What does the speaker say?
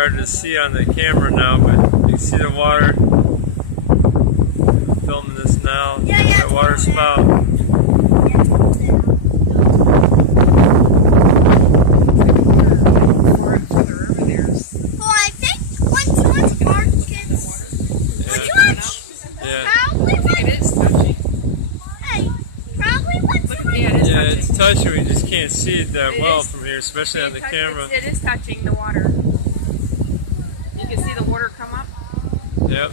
hard to see on the camera now, but you can see the water. I'm filming this now. That water spout. Yeah, it's touching. We just can't see it that well from here, especially on the camera. It is touching the water. You can see the water come up. Yep.